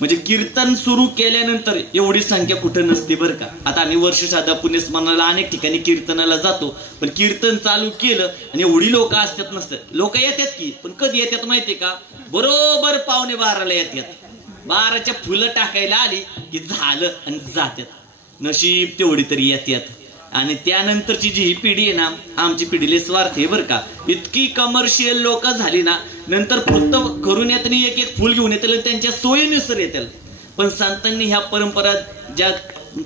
म्हणजे कीर्तन सुरू केल्यानंतर एवढी संख्या कुठं नसते बरं का. आता आम्ही वर्षश्राद्ध पुण्यस्मरणाला अनेक ठिकाणी कीर्तनाला जातो, पण कीर्तन चालू केलं आणि एवढी लोक असतात नसतात. लोक येतात की, पण कधी येतात माहितीये का, बरोबर 11:45 येतात. 12च्या फुलं टाकायला आली की झालं आणि जातात. नशीब तेवढी तरी येतात. आणि त्यानंतरची जी ही पिढी आहे ना, आमची पिढीले स्वार्थ आहे बरं का. इतकी कमर्शियल लोक झाली ना, नंतर फक्त करून येत नाही, एक एक फुल घेऊन येतील, त्यांच्या सोयीनुसार येतील. पण संतांनी ह्या परंपरा ज्या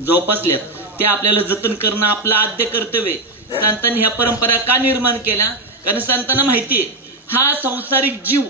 जोपासल्यात त्या आपल्याला जतन करणं आपलं आद्य कर्तव्य. संतांनी ह्या परंपरा का निर्माण केल्या, कारण संतांना माहितीये हा संसारिक जीव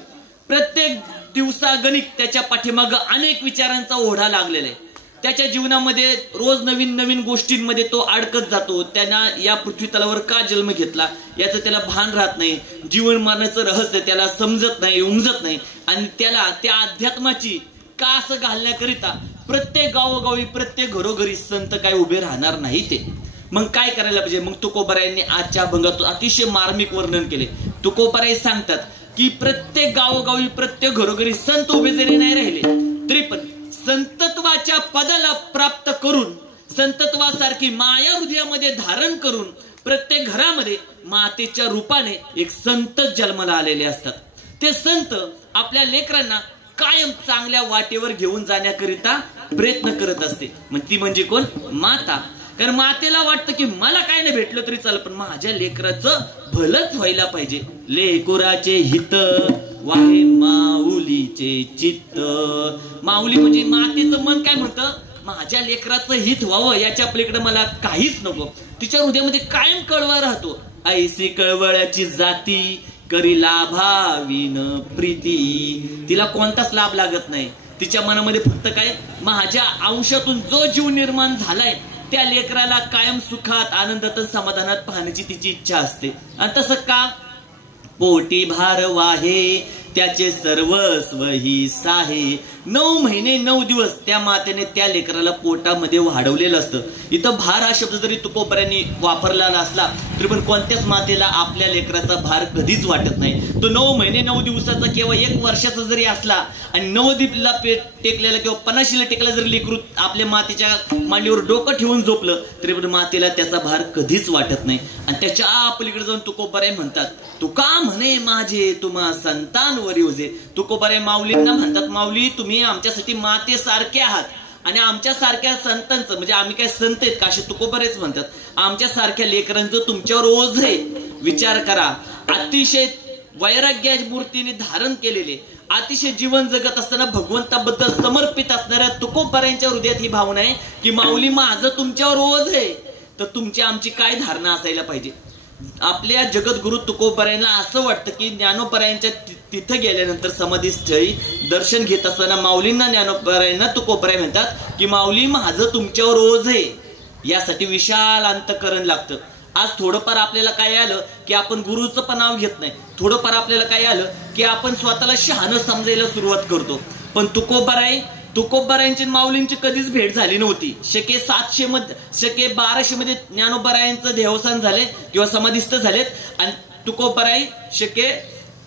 प्रत्येक दिवसागणिक त्याच्या पाठीमागं अनेक विचारांचा ओढा लागलेला आहे. त्याच्या जीवनामध्ये रोज नवीन नवीन गोष्टींमध्ये तो अडकत जातो. त्यांना या पृथ्वी तलावर का जन्म घेतला याचं त्याला भान राहत नाही. जीवन मरणाचं रहस्य त्याला समजत नाही, उमजत नाही. आणि त्याला त्या अध्यात्माची कास घालण्याकरिता प्रत्येक गावोगावी प्रत्येक घरोघरी संत काय उभे राहणार नाही. ते मग काय करायला पाहिजे. मग तुकोबारायांनी आजच्या अभंगातून अतिशय मार्मिक वर्णन केले. तुकोबाराय सांगतात की प्रत्येक गावोगावी प्रत्येक घरोघरी संत उभे जरी नाही राहिले तरी पण संतत्वाच्या पदाला प्राप्त करून, संतत्वासारखी माया हृदयामध्ये धारण करून प्रत्येक घरामध्ये मातेच्या रूपाने एक संत जन्माला आलेले असतात. ते संत आपल्या लेकरांना कायम चांगल्या वाटेवर घेऊन जाण्याकरिता प्रयत्न करत असते. ती म्हणजे कोण, माता. कारण मातेला वाटतं की मला काय नाही भेटलं तरी चालेल, पण माझ्या लेकराचं भलंच व्हायला पाहिजे. लेकुराचे हित वाहे माऊलीचे चित्त. माऊली म्हणजे मातेचं मन काय म्हणतं, माझ्या लेकराचं हित व्हावं, याच्या पलीकडे मला काहीच नको. तिच्या हृदयामध्ये कायम कळवा राहतो. ऐसी कळवळ्याची जाती करी लाभावीन प्रीती. तिला कोणताच लाभ लागत नाही. तिच्या मनामध्ये फक्त काय, माझ्या अंशातून जो जीव निर्माण झालाय त्या लेकराला कायम सुखात आनंदात समाधानात पाहण्याची तिची इच्छा असते. आणि तसं का, पोटी भार वाहे त्याचे सर्वस्व ही साहे. 9 महिने 9 दिवस त्या मातेने त्या लेकराला पोटामध्ये वाढवलेलं असतं. इथं भार हा शब्द जरी तुकोबारायांनी वापरला असला तरी पण कोणत्याच मातेला आपल्या लेकराचा भार कधीच वाटत नाही. तो 9 महिने 9 दिवसाचा किंवा 1 वर्षाचा जरी असला आणि नवदीपला टेकलेला किंवा 50शीला टेकला जरी लेकरू आपल्या मातेच्या मांडीवर डोकं ठेवून झोपलं तरी पण मातेला त्याचा भार कधीच वाटत नाही. आणि त्याच्या पलीकडे जाऊन तुकोबाराय म्हणतात, तुका म्हणे माझे तुम्हा संतांवर योजे. तुकोबाराय माऊलींना म्हणतात, माऊली तुम्ही आमच्यासाठी माते सारखे आहात. आणि आमच्या सारख्या संतांचं म्हणजे आम्ही काय संत आहेत का असे तुकोबारायच म्हणतात. आमच्या सारख्या लेकरांचं तुमच्यावर ओझ आहे. विचार करा, अतिशय वैराग्य मूर्तीने धारण केलेले, अतिशय जीवन जगत असताना भगवंताबद्दल समर्पित असणाऱ्या तुकोबारायांच्या हृदयात ही भावना आहे की माऊली माझं तुमच्यावर ओझ आहे. तर तुमची आमची काय धारणा असायला पाहिजे. आपल्या जगद्गुरु तुकोबारायांना असं वाटतं की ज्ञानोबारायांच्या तिथं गेल्यानंतर समाधीस्थळी दर्शन घेत असताना माऊलींना ज्ञानोबारायांना तुकोबाराय म्हणतात की माऊली माझं तुमच्यावर ओझ आहे. यासाठी विशाल अंतःकरण लागतं. आज थोडंफार आपल्याला काय आलं की आपण गुरुचं पण नाव घेत नाही. थोडंफार आपल्याला काय आलं की आपण स्वतःला शहाणं समजायला सुरुवात करतो. पण तुकोबारायांची माऊलींची कधीच भेट झाली नव्हती. शके 700 मध्ये, शके 1200 मध्ये ज्ञानोबारायांचं देवस्थान झाले किंवा समाधीस्थ झालेत. आणि तुकोबाराय शके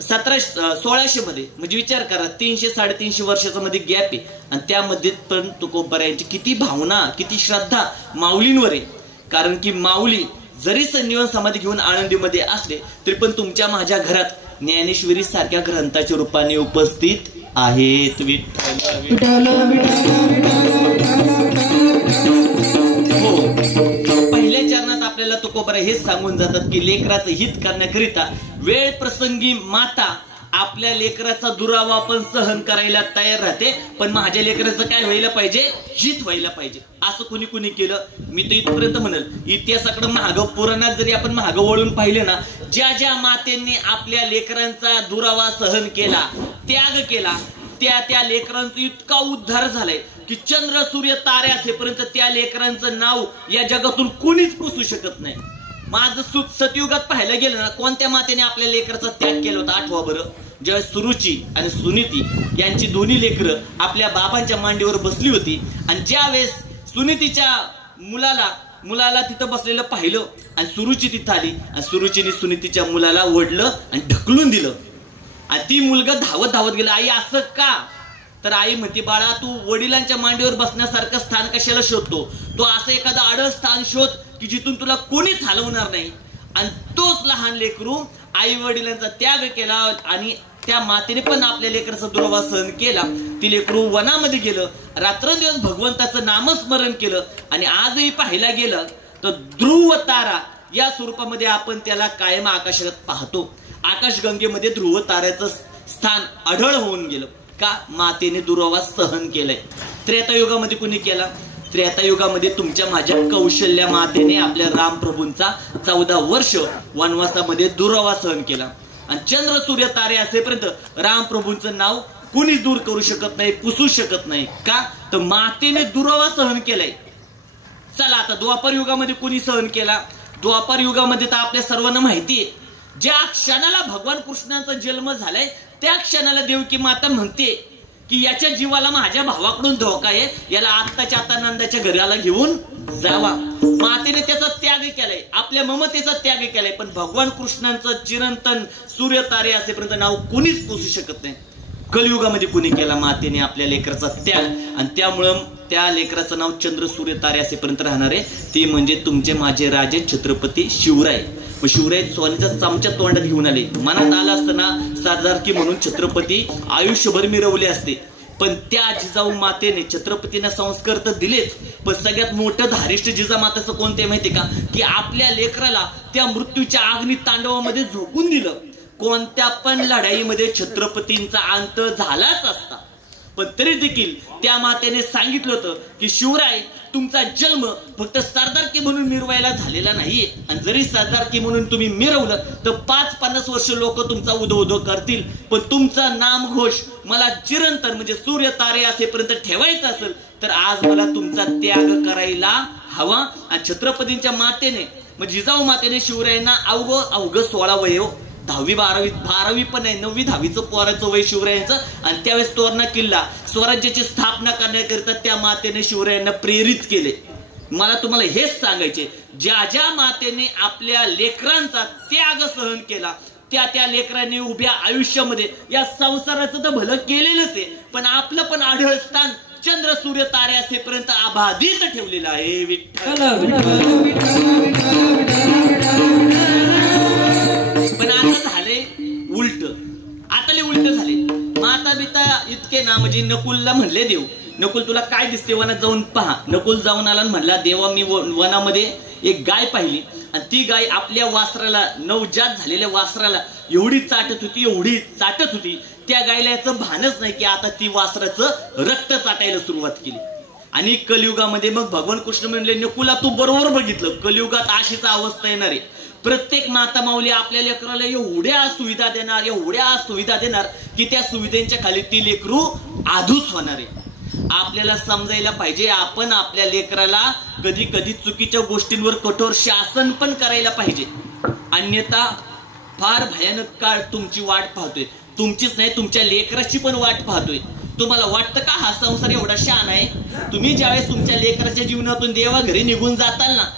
1600 मध्ये. म्हणजे विचार करा 300-350 वर्षाचा मध्ये गॅप आहे. आणि त्यामध्ये पण तुकोबारायांची किती भावना, किती श्रद्धा माऊलींवर आहे. कारण की माऊली जरी संजीवन समाधी घेऊन आनंदीमध्ये असले तरी पण तुमच्या माझ्या घरात ज्ञानेश्वरी सारख्या ग्रंथाच्या रूपाने उपस्थित आहेत. हो, पहिल्या चरणात आपल्याला तुकोबाराय हेच सांगून जातात की लेकराचं हित करण्याकरिता वेळ प्रसंगी माता आपल्या लेकराचा दुरावा पण सहन करायला तयार राहते. पण माझ्या लेकराचं काय व्हायला पाहिजे, हित व्हायला पाहिजे. असं कुणी कुणी केलं. मी तर इथपर्यंत म्हणेल, इतिहासाकडे महाग पुराणात जरी आपण महाग वळून पाहिले ना, ज्या ज्या मातेंनी आपल्या लेकरांचा दुरावा सहन केला, त्याग केला, त्या लेकरांचा इतका उद्धार झालाय की चंद्र सूर्य तारे असेपर्यंत त्या लेकरांचं नाव या जगातून कोणीच पुसू शकत नाही. माझं सतयुगात पाहायला गेलं ना, कोणत्या मातेने आपल्या लेकराचा त्याग केला होता आठवा बरं. जेव्हा सुरुची आणि सुनीती यांची दोन्ही लेकरं आपल्या बाबांच्या मांडीवर बसली होती आणि ज्या वेळेस सुनीतीच्या मुलाला तिथं बसलेलं पाहिलं आणि सुरुची तिथं आली आणि सुरुचीने सुनीतीच्या मुलाला ओढलं आणि ढकलून दिलं. आणि ती मुलगा धावत गेला. आई असं का, तर आई म्हणते, बाळा तू वडिलांच्या मांडीवर बसण्यासारखं स्थान कशाला शोधतो? तो असं एखादं आडळ स्थान शोध की जिथून तुला कोणीच हलवणार नाही. आणि तोच लहान लेकरू आई वडिलांचा त्याग केला आणि त्या मातेने पण आपल्या लेकराचा दुरावा सहन केला. ती लेकरू वनामध्ये गेलं, रात्रंदिवस भगवंताचं नामस्मरण केलं. आणि आजही पाहायला गेलं तर ध्रुव तारा या स्वरूपामध्ये आपण त्याला कायम आकाशात पाहतो. आकाशगंगेमध्ये ध्रुव ताऱ्याचं स्थान आढळ होऊन गेलं. का? मातेने दुरावा सहन केलाय. त्रेतायुगामध्ये कुणी केला? त्रेतायुगामध्ये तुमच्या माझ्या कौशल्या मातेने आपल्या रामप्रभूंचा 14 वर्ष वनवासामध्ये दुरावा सहन केला. आणि चंद्र सूर्य तारे असेपर्यंत रामप्रभूंचं नाव कुणीच दूर करू शकत नाही, पुसू शकत नाही. का? तर मातेने दुरावा सहन केलाय. चला आता द्वापर युगामध्ये कुणी सहन केला? द्वापर युगामध्ये तर आपल्या सर्वांना माहितीये, ज्या क्षणाला भगवान कृष्णांचा जन्म झालाय त्या क्षणाला देवकी माता म्हणते की याच्या जीवाला माझ्या भावाकडून धोका आहे, याला आत्ताच्या आता नंदाच्या घराला घेऊन जावा. मातेने त्याचा त्याग केलाय, आपल्या ममतेचा त्याग केलाय. पण भगवान कृष्णांचं चिरंतन सूर्य तारे असेपर्यंत नाव कुणीच पुसू शकत नाही. कलियुगामध्ये कुणी केला? मातेने आपल्या लेकराचा त्याग. आणि त्यामुळं त्या लेकराचं नाव चंद्र सूर्य तारे असेपर्यंत राहणार आहे. ते म्हणजे तुमचे माझे राजे छत्रपती शिवराय. शिवराय सोन्याचा चमचा तोंडात घेऊन आले. मनात आलं असताना सरदारकी म्हणून छत्रपती आयुष्यभर मिरवले असते. पण त्या जिजाऊ मातेने छत्रपतींना संस्कार तर दिलेच, पण सगळ्यात मोठं धारिष्ट जिजामातेचं कोणते माहिती का? की आपल्या लेकराला त्या मृत्यूच्या अग्नी तांडवामध्ये झोकून दिलं. कोणत्या पण लढाईमध्ये छत्रपतींचा अंत झालाच असता, पण तरी देखील त्या मातेने सांगितलं होतं की शिवराय तुमचा जन्म फक्त सरदारकी म्हणून मिरवायला झालेला नाहीये. आणि जरी सरदारकी म्हणून तुम्ही मिरवलं तर 5-50 वर्ष लोक तुमचा उदो करतील, पण तुमचा नामघोष मला चिरंतन म्हणजे सूर्य तारे असेपर्यंत ठेवायचा असेल तर आज मला तुमचा त्याग करायला हवा. आणि छत्रपतींच्या मातेने म्हणजे जिजाऊ मातेने शिवरायांना अवघं 16 वय, 10वी-12वी पण नाही, 9वी-10वीचं पोराचं वय शिवरायांचं. आणि त्यावेळेस तोरणा किल्ला स्वराज्याची स्थापना करण्याकरिता त्या मातेने शिवरायांना प्रेरित केले. मला तुम्हाला हेच सांगायचे, ज्या ज्या मातेने आपल्या लेकरांचा त्याग सहन केला त्या लेकरांनी उभ्या आयुष्यामध्ये या संसाराचं तर भलं केलेलंच आहे, पण आपलं पण आढळ स्थान चंद्र सूर्य तारे असेपर्यंत अबाधित ठेवलेलं आहे. विठ्ठल पण आता झाले उलट, आता उलट झाले. माता पिता इतके ना म्हणजे नकुलला म्हणले देव, नकुल तुला काय दिसते वनात जाऊन पहा. नकुल जाऊन आला म्हणला, देवा मी वनामध्ये एक गाय पाहिली आणि ती गाय आपल्या वासराला, नवजात झालेल्या वासराला एवढी चाटत होती त्या गायला याचं भानच नाही की आता ती वासराचं रक्त चाटायला सुरुवात केली. आणि कलियुगामध्ये मग भगवान कृष्ण म्हणले, नकुला तू बरोबर बघितलं, कलियुगात अशीच अवस्था येणार आहे. प्रत्येक माता माऊली आपल्या लेकराला एवढ्या सुविधा देणार की त्या सुविधेच्या खाली ती लेकरू आधूच होणार आहे. आपल्याला समजायला पाहिजे, आपण आपल्या लेकराला कधी कधी चुकीच्या गोष्टींवर कठोर शासन पण करायला पाहिजे. अन्यथा फार भयानक काळ तुमची वाट पाहतोय. तुमचीच नाही, तुमच्या लेकराची पण वाट पाहतोय. तुम्हाला वाटतं का हा संसार एवढा शान आहे? तुम्ही ज्यावेळेस तुमच्या लेकराच्या जीवनातून देवा घरी निघून जाताल ना,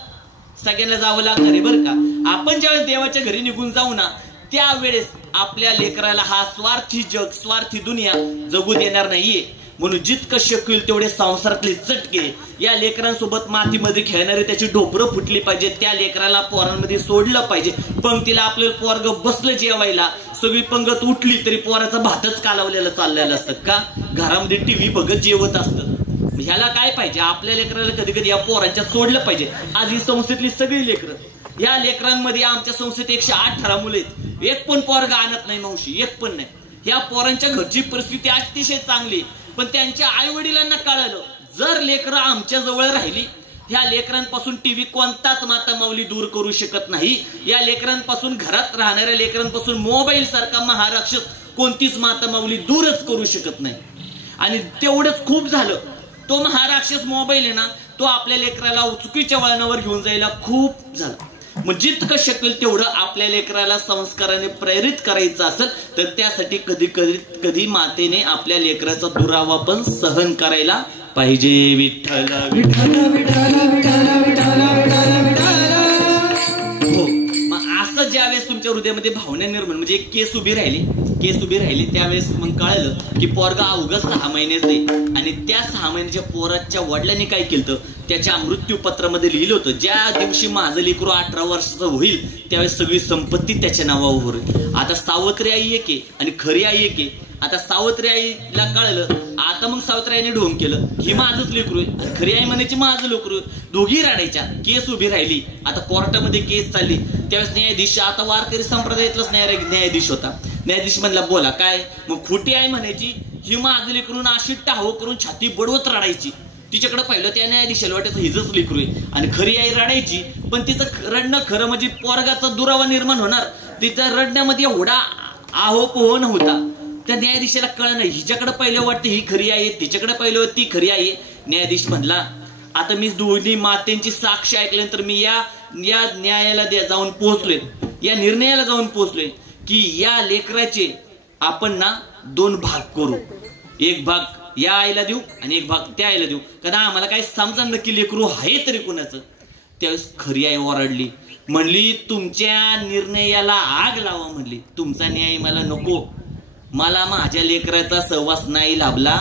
सगळ्यांना जावं लागणार आहे बरं का. आपण ज्यावेळेस देवाच्या घरी निघून जाऊ ना, त्यावेळेस आपल्या लेकराला हा स्वार्थी जग, स्वार्थी दुनिया जगू देणार नाहीये. म्हणून जितकं शक्य होईल तेवढे संसारातले चटके या लेकरांसोबत मातीमध्ये खेळणारे त्याची ढोपरं फुटली पाहिजे. त्या लेकराला पोरांमध्ये सोडलं पाहिजे. पंक्तीला आपलं पोरग बसलं जेवायला, सगळी पंगत उठली तरी पोराचा भातच कालवलेला चाललेला असतं. का? घरामध्ये टीव्ही बघत जेवत असतं. ह्याला काय पाहिजे? आपल्या लेकराला कधी कधी या पोरांच्या सोडलं पाहिजे. आज ही संस्थेतली सगळी लेकरं, या लेकरांमध्ये आमच्या संस्थेत 118 मुलं आहेत. एक पण पोरगा आणत नाही मावशी, एक पण नाही. या पोरांच्या घरची परिस्थिती अतिशय चांगली, पण त्यांच्या आई वडिलांना कळालं जर लेकरं आमच्या जवळ राहिली, ह्या लेकरांपासून टीव्ही कोणताच माता माऊली दूर करू शकत नाही. या लेकरांपासून, घरात राहणाऱ्या लेकरांपासून मोबाईल सारखा महाराक्षस कोणतीच माता माऊली दूरच करू शकत नाही. आणि तेवढंच खूप झालं, तो महाराक्षस मोबाईल आहे ना, तो आपल्या लेकराला चुकीच्या वळणावर घेऊन जायला खूप झाला. मग जितकं शक्य तेवढं आपल्या लेकराला संस्काराने प्रेरित करायचं असेल तर त्यासाठी कधी मातेने आपल्या लेकराचा दुरावा पण सहन करायला पाहिजे. विठ्ठल विठ्ठल विठ्ठल विठ्ठल विठ्ठल विठ्ठल. हो, मग असं ज्यावेळेस तुमच्या हृदयामध्ये भावना निर्माण, म्हणजे एक केस उभी राहिली त्यावेळेस मग कळलं की पोरगा अवघा 6 महिन्याचं आहे. आणि त्या 6 महिन्याच्या पोराच्या वडिलांनी काय केलं, त्याच्या मृत्यूपत्रामध्ये लिहिलं होतं, ज्या दिवशी माझं लेकरू 18 वर्षाचं होईल त्यावेळेस सगळी संपत्ती त्याच्या नावावर होईल. आता सावत्री आई एक आहे आणि खरी आई एक आहे. आता सावत्री आईला कळलं, आता मग सावत्री आईने ढोंग केलं, ही माझंच लेकरू आहे, आणि खरी आई म्हणायची माझं लेकरू आहे. दोघी रडायच्या, केस उभी राहिली. आता कोर्टामध्ये केस चालली. त्यावेळेस न्यायाधीश, आता वारकरी संप्रदायातलाच न्यायाधीश होता. न्यायाधीश म्हणला बोला काय. मग खोटी आई म्हणायची ही माझं लेकरून, अशी टाहो करून छाती बडवत रडायची. तिच्याकडे पाहिलं त्या न्यायाधीशाला वाटायचं हिजच लेकरू आहे. आणि खरी आई रडायची, पण तिचं रडणं खरं म्हणजे पोरगाचा दुरावा निर्माण होणार, तिच्या रडण्यामध्ये एवढा आहोपोह नव्हता. त्या न्यायाधीशाला कळलं नाही, हिच्याकडे पहिलं वाटतं ही खरी आहे, तिच्याकडे पहिलं ती खरी आहे. न्यायाधीश म्हणला आता मी दोन्ही मातेंची साक्ष ऐकल्यानंतर मी या न्यायाला जाऊन पोहोचलोय, या निर्णयाला जाऊन पोहोचलोय की या लेकराचे आपण ना 2 भाग करू. एक भाग या आईला देऊ आणि एक भाग त्या आईला देऊ, कारण आम्हाला काही समजा नक्की लेकरू आहे तरी कोणाचं. त्यावेळेस खरी आई ओरडली, म्हणली तुमच्या निर्णयाला आग लावा, म्हणली तुमचा न्याय मला नको. मला माझ्या लेकराचा सहवास नाही लाभला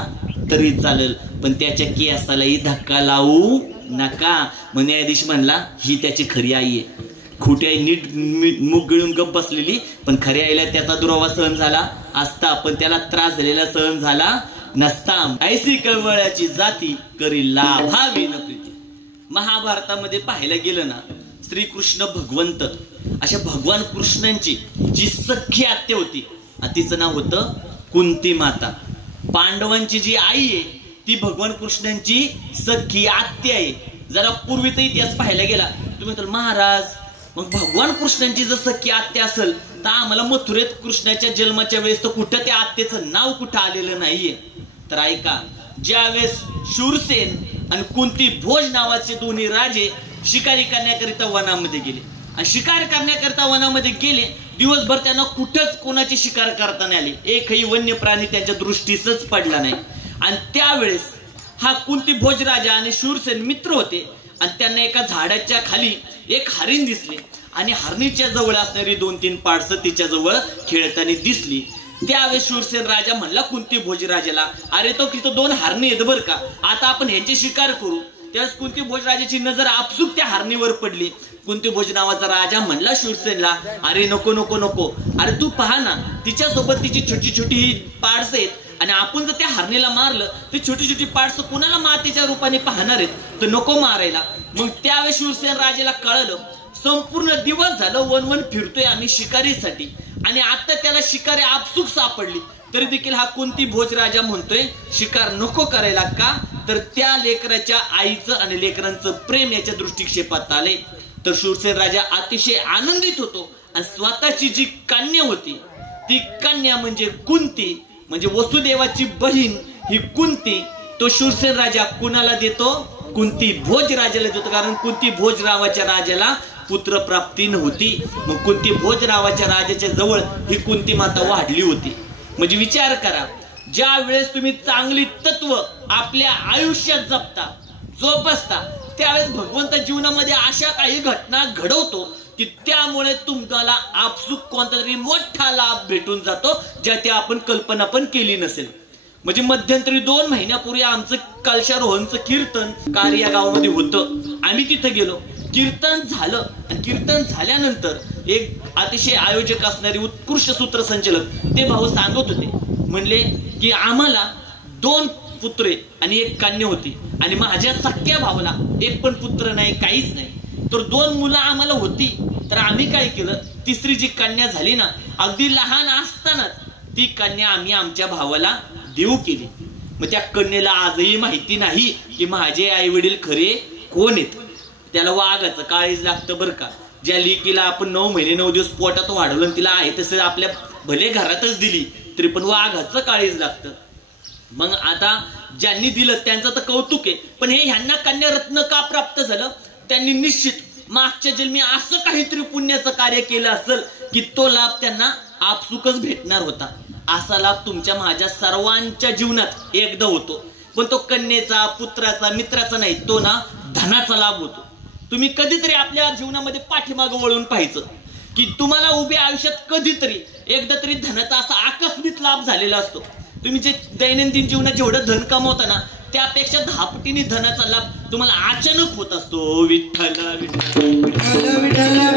तरी चालेल, पण त्याच्या केसालाही धक्का लावू नका. मग न्यायाधीश म्हणला ही त्याची खरी आई आहे. खोटी आई नीट मुख गिळून गप बसलेली, पण खऱ्या आईला त्याचा दुरावा सहन झाला असता, पण त्याला त्रास झालेला सहन झाला नसता. ऐसी कळवळ्याची जाती करी लाभावी न प्रीती. महाभारतामध्ये पाहायला गेलं ना, श्रीकृष्ण भगवंत अशा भगवान कृष्णांची जी सख्खी आत्या होती, तिचं नाव होतं कुंती माता. पांडवांची जी आई आहे ती भगवान कृष्णांची सख्खी आत्या आहे. जरा पूर्वीचा इतिहास पाहायला गेला तुम्ही म्हणाल महाराज मग भगवान कृष्णांची जर सख्खी आत्या असेल तर आम्हाला मथुरेत कृष्णाच्या जन्माच्या वेळेस तर कुठं त्या आत्याचं नाव कुठं आलेलं नाहीये. तर ऐका, ज्यावेळेस शूरसेन आणि कुंती भोज नावाचे दोन्ही राजे शिकारी करण्याकरिता वनामध्ये गेले, आणि शिकार करण्याकरिता वनामध्ये गेले, दिवसभर त्यांना कुठंच कोणाची शिकार करता नाही आली, एकही वन्य प्राणी त्यांच्या दृष्टीसच पडला नाही. आणि त्यावेळेस हा कुंती भोज राजा आणि शूरसेन मित्र होते, आणि त्यांना एका झाडाच्या खाली एक हरिण दिसली, आणि हरणीच्या जवळ असणारी 2-3 पाडसं तिच्या जवळ खेळताना दिसली. त्यावेळेस शूरसेन राजा म्हणला कुंती भोज राजाला, अरे तो तिथं 2 हरणी आहेत बर का, आता आपण ह्यांची शिकार करू. त्यावेळेस कुंती भोज राजाची नजर आपसुक त्या हरणीवर पडली. कुंती भोज नावाचा राजा म्हणला शूरसेनला, अरे नको नको नको, अरे तू पहा ना तिच्यासोबत तिची छोटी छोटी पाडसं आहेत, आणि आपण जर त्या हरणीला मारलं तर छोटी छोटी पाडसं कोणाला मातेच्या रूपाने पाहणार आहेत, तर नको मारायला. मग त्यावेळेस शूरसेन राजाला कळलं, संपूर्ण दिवस झालं वन फिरतोय आम्ही शिकारीसाठी, आणि आता त्याला शिकारी आपसुक सापडली, तरी देखील हा कुंती भोज राजा म्हणतोय शिकार नको करायला. का तर त्या लेकराच्या आईचं आणि लेकरांचं प्रेम याच्या दृष्टिक्षेपात आले. तर शूरसेन राजा अतिशय आनंदित होतो, आणि स्वतःची जी कन्या होती ती कन्या म्हणजे कुंती, म्हणजे वसुदेवाची बहीण ही कुंती, तो शूरसेन राजा कुणाला देतो, कुंती भोज राजाला देतो. कारण कुंती भोज नावाच्या राजाला पुत्र प्राप्ती नव्हती. मग कुंती भोज नावाच्या राजाच्या जवळ ही कुंती माता वाढली होती. म्हणजे विचार करा, ज्या वेळेस तुम्ही चांगली तत्व आपल्या आयुष्यात जपता जोपासता, त्यावेळेस भगवंत जीवनामध्ये अशा काही घटना घडवतो की त्यामुळे तुम्हाला आपसुक कोणता तरी मोठा लाभ भेटून जातो, ज्या त्या आपण कल्पना पण केली नसेल. म्हणजे मध्यंतरी 2 महिन्यापूर्वी आमचं कलशारोहणचं कीर्तन कार्य या गावामध्ये होतं. आम्ही तिथं गेलो, कीर्तन झालं, आणि कीर्तन झाल्यानंतर एक अतिशय आयोजक असणारे उत्कृष्ट सूत्रसंचालक ते भाऊ सांगत होते, म्हणले की आम्हाला 2 पुत्रे आणि 1 कन्या होती, आणि माझ्या सख्या भावाला 1 पण पुत्र नाही, काहीच नाही. तर 2 मुलं आम्हाला होती. तर आम्ही काय केलं, तिसरी जी कन्या झाली ना, अगदी लहान असतानाच ती कन्या आम्ही आमच्या भावाला देऊ केली. मग त्या कन्येला आजही माहिती नाही की माझे आई वडील खरे कोण आहेत. त्याला वाघाचं काळीज लागतं बरं का. ज्या लेकीला आपण 9 महिने 9 दिवस पोटात वाढवलं, तिला आहे तसं आपल्या भले घरातच दिली तरी पण वाघाचं काळीज लागतं. मग आता ज्यांनी दिलं त्यांचं तर कौतुक आहे, पण हे ह्यांना कन्या रत्न का प्राप्त झालं, त्यांनी निश्चित मागच्या जन्मी असं काहीतरी पुण्याचं कार्य केलं असेल की तो लाभ त्यांना आपसुकच भेटणार होता. असा लाभ तुमच्या माझ्या सर्वांच्या जीवनात एकदा होतो, पण तो कन्येचा, पुत्राचा, मित्राचा नाही, तो ना धनाचा लाभ होतो. तुम्ही कधीतरी आपल्या जीवनामध्ये पाठीमागं वळून पाहायचं की तुम्हाला उभ्या आयुष्यात कधीतरी एकदा तरी धनाचा असा आकस्मिक लाभ झालेला असतो. तुम्ही जे दैनंदिन जीवनात जेवढं धन कमवता ना त्यापेक्षा 10 पटीने धनाचा लाभ तुम्हाला अचानक होत असतो. विठ्ठल विठ्ठल विठ्ठल विठ्ठल